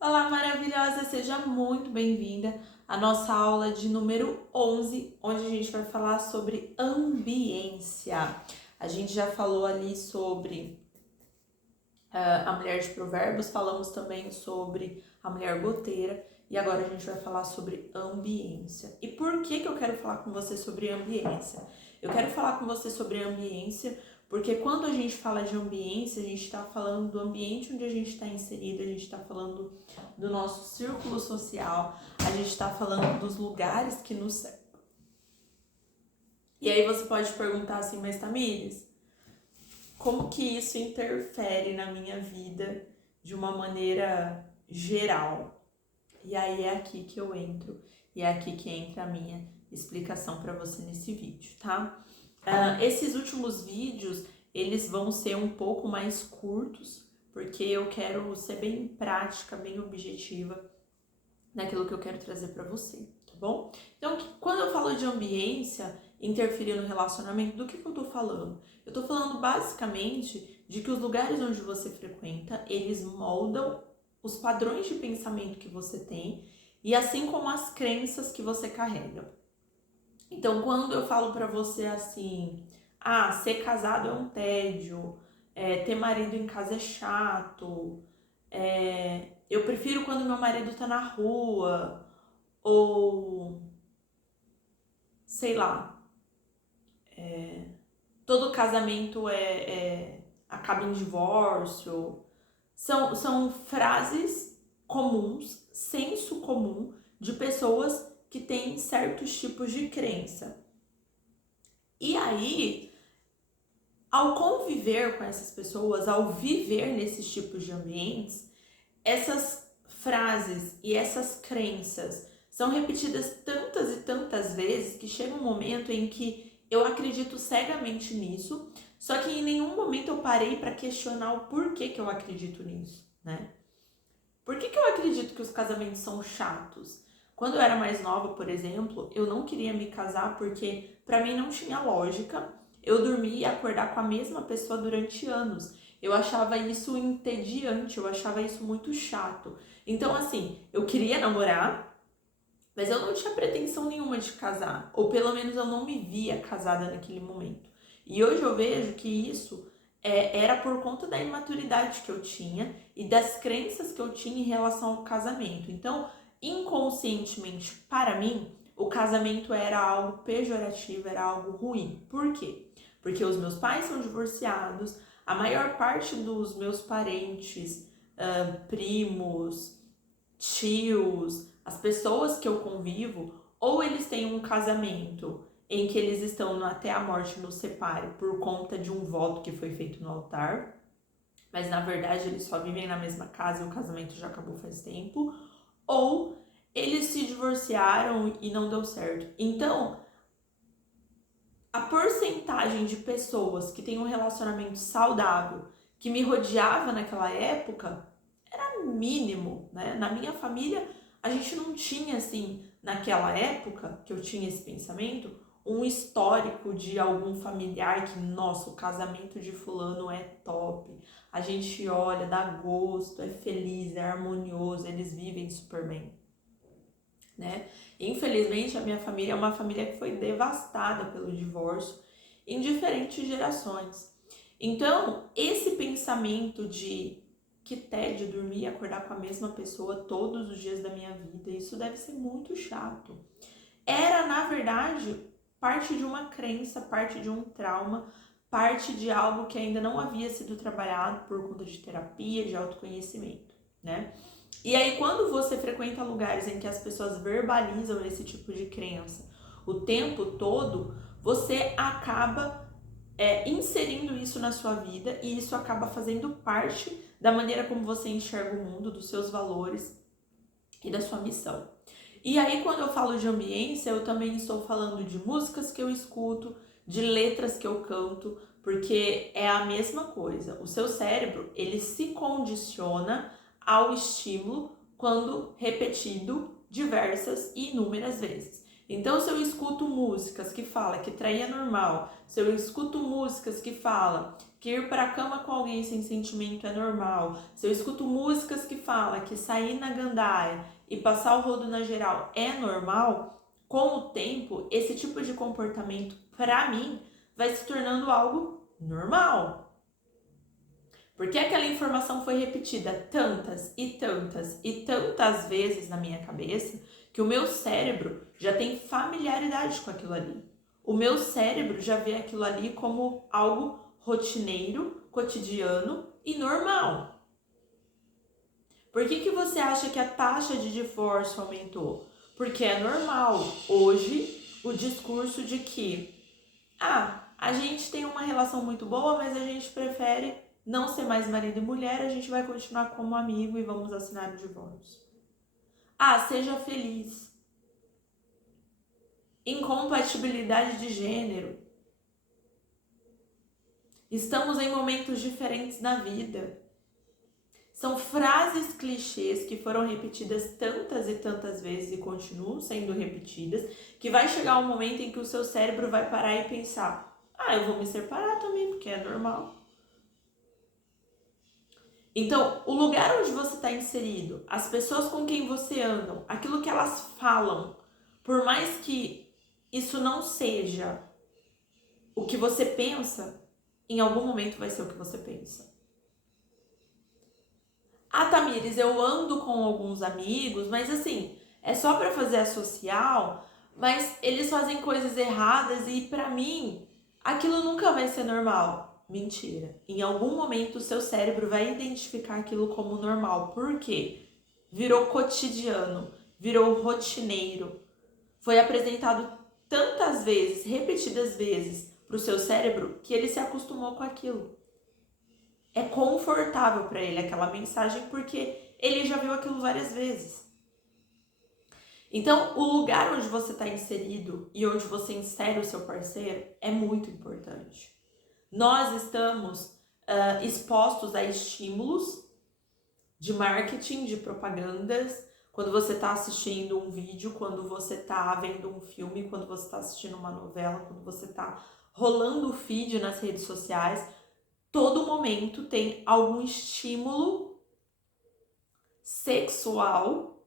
Olá, maravilhosa! Seja muito bem-vinda à nossa aula de número 11, onde a gente vai falar sobre ambiência. A gente já falou ali sobre a mulher de provérbios, falamos também sobre a mulher goteira e agora a gente vai falar sobre ambiência. E por que eu quero falar com você sobre ambiência? Eu quero falar com você sobre ambiência porque quando a gente fala de ambiência, a gente está falando do ambiente onde a gente está inserido, a gente está falando do nosso círculo social, a gente está falando dos lugares que nos cercam. E aí você pode perguntar assim, mas Tamires, como que isso interfere na minha vida de uma maneira geral? E aí é aqui que eu entro e é aqui que entra a minha explicação para você nesse vídeo, tá? Esses últimos vídeos, eles vão ser um pouco mais curtos, porque eu quero ser bem prática, bem objetiva naquilo que eu quero trazer para você, tá bom? Então, quando eu falo de ambiência interferir no relacionamento, do que eu tô falando? Eu tô falando basicamente de que os lugares onde você frequenta, eles moldam os padrões de pensamento que você tem e assim como as crenças que você carrega. Então, quando eu falo pra você assim, ser casado é um tédio, ter marido em casa é chato, eu prefiro quando meu marido tá na rua, ou sei lá, todo casamento acaba em divórcio. São frases comuns, senso comum, de pessoas que têm certos tipos de crença. E aí, ao conviver com essas pessoas, ao viver nesses tipos de ambientes, essas frases e essas crenças são repetidas tantas e tantas vezes que chega um momento em que eu acredito cegamente nisso, só que em nenhum momento eu parei para questionar o porquê que eu acredito nisso, né? Por que eu acredito que os casamentos são chatos? Quando eu era mais nova, por exemplo, eu não queria me casar porque para mim não tinha lógica eu dormir e acordar com a mesma pessoa durante anos. Eu achava isso entediante, eu achava isso muito chato. Então, assim, eu queria namorar, mas eu não tinha pretensão nenhuma de casar. Ou pelo menos eu não me via casada naquele momento. E hoje eu vejo que isso era por conta da imaturidade que eu tinha e das crenças que eu tinha em relação ao casamento. Então, inconscientemente, para mim, o casamento era algo pejorativo, era algo ruim. Por quê? Porque os meus pais são divorciados, a maior parte dos meus parentes, primos, tios, as pessoas que eu convivo, ou eles têm um casamento em que eles estão até a morte nos separe por conta de um voto que foi feito no altar, mas na verdade eles só vivem na mesma casa e o casamento já acabou faz tempo, ou eles se divorciaram e não deu certo. Então, a porcentagem de pessoas que têm um relacionamento saudável que me rodeava naquela época era mínimo, né? Na minha família, a gente não tinha, assim, naquela época que eu tinha esse pensamento, um histórico de algum familiar que, nossa, o casamento de fulano é top. A gente olha, dá gosto, é feliz, é harmonioso, eles vivem super bem, né? Infelizmente, a minha família é uma família que foi devastada pelo divórcio em diferentes gerações. Então, esse pensamento de que tédio dormir e acordar com a mesma pessoa todos os dias da minha vida, isso deve ser muito chato. Era, na verdade, parte de uma crença, parte de um trauma, parte de algo que ainda não havia sido trabalhado por conta de terapia, de autoconhecimento, né? E aí, quando você frequenta lugares em que as pessoas verbalizam esse tipo de crença o tempo todo, você acaba inserindo isso na sua vida e isso acaba fazendo parte da maneira como você enxerga o mundo, dos seus valores e da sua missão. E aí, quando eu falo de ambiência, eu também estou falando de músicas que eu escuto, de letras que eu canto, porque é a mesma coisa. O seu cérebro, ele se condiciona ao estímulo quando repetido diversas e inúmeras vezes. Então, se eu escuto músicas que falam que trair é normal, se eu escuto músicas que falam que ir para a cama com alguém sem sentimento é normal, se eu escuto músicas que falam que sair na gandaia e passar o rodo na geral é normal, com o tempo, esse tipo de comportamento, para mim, vai se tornando algo normal. Porque aquela informação foi repetida tantas e tantas e tantas vezes na minha cabeça que o meu cérebro já tem familiaridade com aquilo ali. O meu cérebro já vê aquilo ali como algo rotineiro, cotidiano e normal. Por que você acha que a taxa de divórcio aumentou? Porque é normal hoje o discurso de que a gente tem uma relação muito boa, mas a gente prefere não ser mais marido e mulher, a gente vai continuar como amigo e vamos assinar o divórcio. Seja feliz. Incompatibilidade de gênero. Estamos em momentos diferentes na vida. São frases clichês que foram repetidas tantas e tantas vezes e continuam sendo repetidas, que vai chegar um momento em que o seu cérebro vai parar e pensar: eu vou me separar também, porque é normal. Então, o lugar onde você está inserido, as pessoas com quem você anda, aquilo que elas falam, por mais que isso não seja o que você pensa, em algum momento vai ser o que você pensa. Tamires, eu ando com alguns amigos, mas assim, é só para fazer a social, mas eles fazem coisas erradas e para mim, aquilo nunca vai ser normal. Mentira. Em algum momento o seu cérebro vai identificar aquilo como normal. Por quê? Virou cotidiano, virou rotineiro. Foi apresentado tantas vezes, repetidas vezes, para o seu cérebro que ele se acostumou com aquilo. É confortável para ele aquela mensagem porque ele já viu aquilo várias vezes. Então, o lugar onde você está inserido e onde você insere o seu parceiro é muito importante. Nós estamos expostos a estímulos de marketing, de propagandas, quando você está assistindo um vídeo, quando você está vendo um filme, quando você está assistindo uma novela, quando você está rolando o feed nas redes sociais, todo momento tem algum estímulo sexual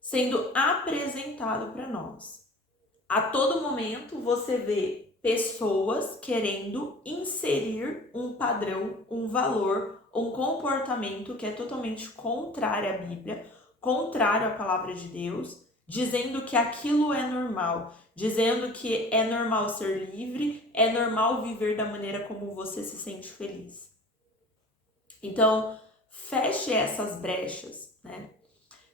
sendo apresentado para nós. A todo momento você vê pessoas querendo inserir um padrão, um valor, um comportamento que é totalmente contrário à Bíblia, contrário à palavra de Deus, dizendo que aquilo é normal, dizendo que é normal ser livre, é normal viver da maneira como você se sente feliz. Então, feche essas brechas, né?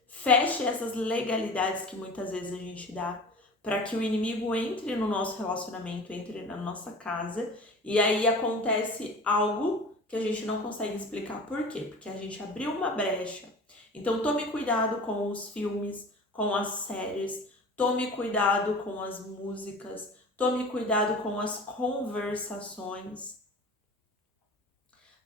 Feche essas legalidades que muitas vezes a gente dá para que o inimigo entre no nosso relacionamento, entre na nossa casa, e aí acontece algo que a gente não consegue explicar por quê, porque a gente abriu uma brecha. Então tome cuidado com os filmes, com as séries, tome cuidado com as músicas, tome cuidado com as conversações.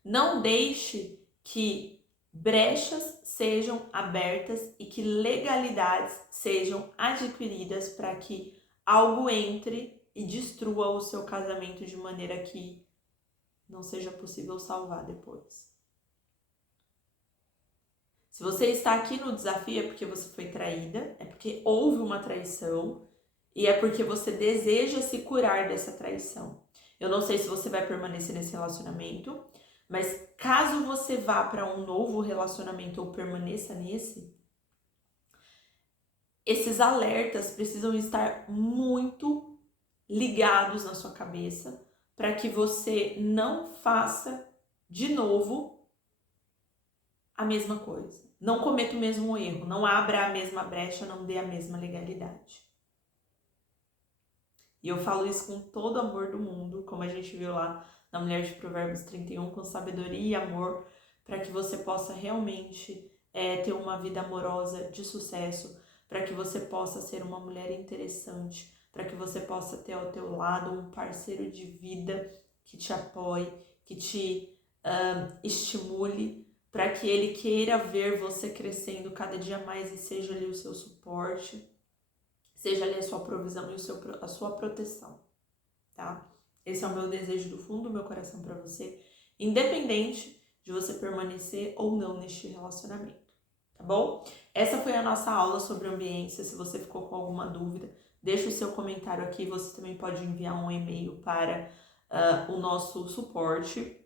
Não deixe que brechas sejam abertas e que legalidades sejam adquiridas para que algo entre e destrua o seu casamento de maneira que não seja possível salvar depois. Se você está aqui no desafio é porque você foi traída, é porque houve uma traição e é porque você deseja se curar dessa traição. Eu não sei se você vai permanecer nesse relacionamento, mas caso você vá para um novo relacionamento ou permaneça nesse, esses alertas precisam estar muito ligados na sua cabeça para que você não faça de novo a mesma coisa. Não cometa o mesmo erro, não abra a mesma brecha, não dê a mesma legalidade. E eu falo isso com todo amor do mundo, como a gente viu lá na Mulher de Provérbios 31, com sabedoria e amor, para que você possa realmente ter uma vida amorosa de sucesso, para que você possa ser uma mulher interessante, para que você possa ter ao teu lado um parceiro de vida que te apoie, que te estimule, para que ele queira ver você crescendo cada dia mais e seja ali o seu suporte, seja ali a sua provisão e a sua proteção, tá? Esse é o meu desejo do fundo do meu coração para você, independente de você permanecer ou não neste relacionamento, tá bom? Essa foi a nossa aula sobre ambiência. Se você ficou com alguma dúvida, deixa o seu comentário aqui. Você também pode enviar um e-mail para o nosso suporte.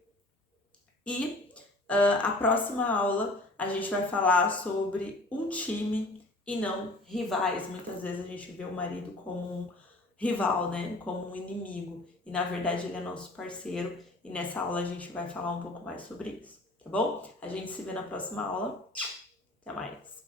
E a próxima aula a gente vai falar sobre um time e não rivais. Muitas vezes a gente vê o marido como um rival, né? Como um inimigo. E na verdade ele é nosso parceiro. E nessa aula a gente vai falar um pouco mais sobre isso, tá bom? A gente se vê na próxima aula. Até mais!